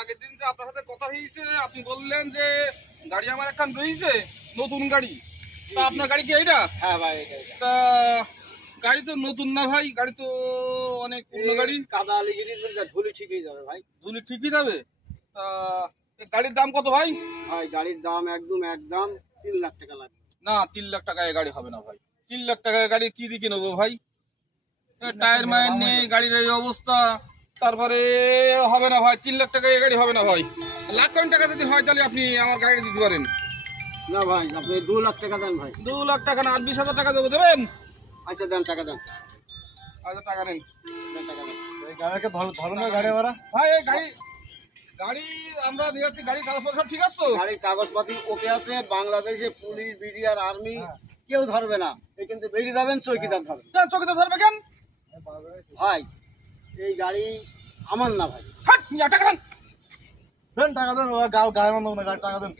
আগের দিন যে আপনার সাথে কথা হয়েছে, আপনি বললেন যে গাড়ি আমার একখান রয়েছে, নতুন গাড়ি। তা আপনার গাড়ি কি এইটা? হ্যাঁ ভাই, এটাই। তা গাড়ি তো নতুন না ভাই, গাড়ি তো অনেক পুরনো গাড়ি। কাদা লেগে ধুলি ঠিকই যাবে ভাই। ধুলি ঠিকই যাবে। তা এ গাড়ির দাম কত ভাই? ভাই গাড়ির দাম একদম 3 লাখ টাকা লাগবে। না, 3 লাখ টাকায় গাড়ি হবে না ভাই। 3 লাখ টাকায় গাড়ি কি দিকে নেবো ভাই? টায়ার মায়ের নেই, গাড়ির এই অবস্থা, তারপরে হবে না ভাই। 3 লাখ টাকায় গাড়ি হবে না ভাই। লাখ কোটি টাকা যদি হয় তাহলে আপনি আমার গাড়ি দিতে পারেন। না ভাই, আপনি 2 লাখ টাকা দেন ভাই। 2 লাখ টাকা না, 20,000 টাকা দেবো, দেবেন? আচ্ছা দেন, টাকা দেন। আচ্ছা টাকা নেন দেন টাকা দেন। গাড়িকে ধরুন না গাড়ি ভাড়া। ভাই। এই গাড়ি গাড়ি আমরা নিয়ে আসছি, গাড়ির কাগজপত্র সব ঠিক আছে তো? গাড়ির কাগজপাতি ওকে আছে। বাংলাদেশে পুলিশ, বিডিআর, আর্মি কেউ ধরবে না। এখান থেকে বেরিয়ে যাবেন, চৌকিদার ধরবে। কেন চোখে ধরবে কেন? ভাই এই গাড়ি আমার না ভাই। হাট, নিয়ে টাকা দেন। দেন টাকা দেন, গাড়ি বান্ধব না, গাড়ি টাকা দেন।